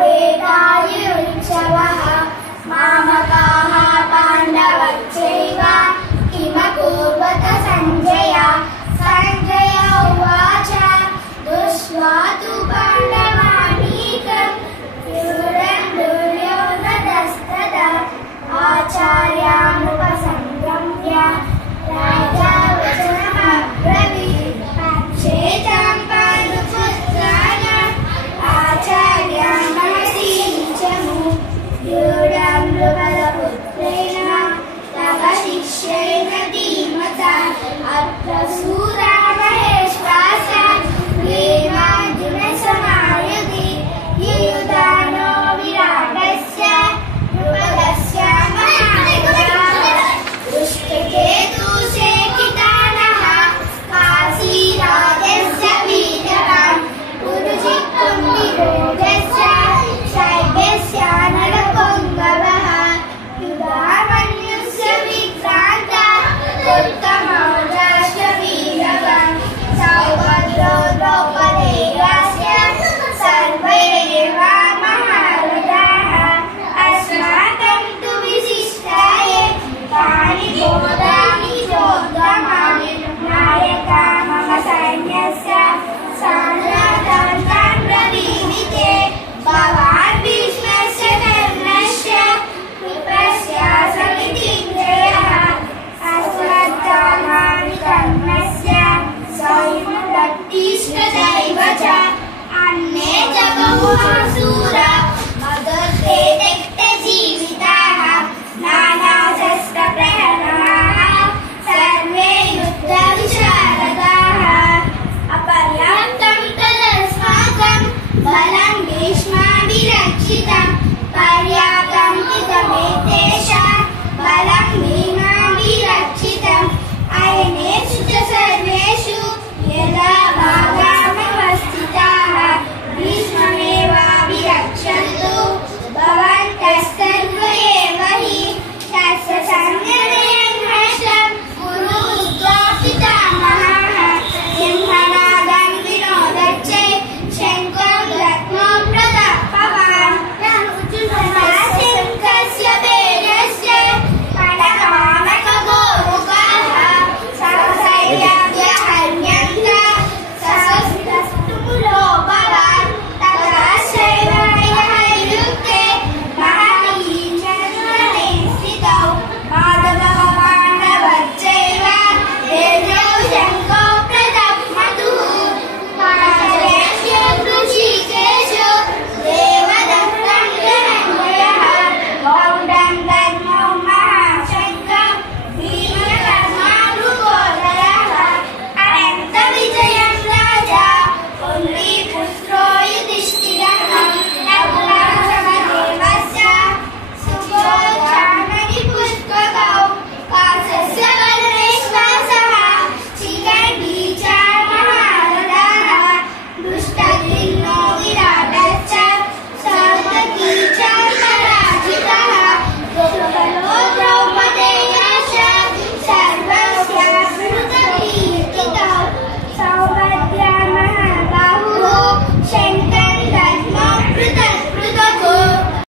वेदायुरिच्छवः मामकाः पाण्डवश्चैव किमकुर्वत सञ्जय सञ्जय उवाच दृष्ट्वा तु पाण्डवानीकं क्रूरं दुर्योधनस्तदा आचार्यामुपसंगम्य राजा वचनमब्रवीत् क्षेत्रं पाण्डुपुत्राणाम् आचार्यामहतीचमु व्यूढं नृपलपुत्रेण तव शिष्येण धीमता अत्र शूरा महेश्वासा भीमार्जुनसमायुधि युयुधानो विराटस्य नृपस्य महाबलः दुष्टकेतुशेखितानः काशीराजस्य वीरवान् पुरुषिकुण्डिरोधस्य शैब्यस्य नरपुङ्गवः युधामन्युस्य विक्रान्ता उत्तमौजास्य वीरवान् सौभद्रो द्रौपदेयस्य सर्वे एव महारथाः अस्माकं तु विशिष्टाये तानि बोधानि चोत्तमानि नायका मम सैन्यस्य सारथां प्रवीणिते भवान् भीष्मस्य कर्णस्य कृपस्य समितिञ्जयः अश्वत्थामानि कर्णस्य सौम्यदत्तिष्ठदैव च अन्ये च बहुसूर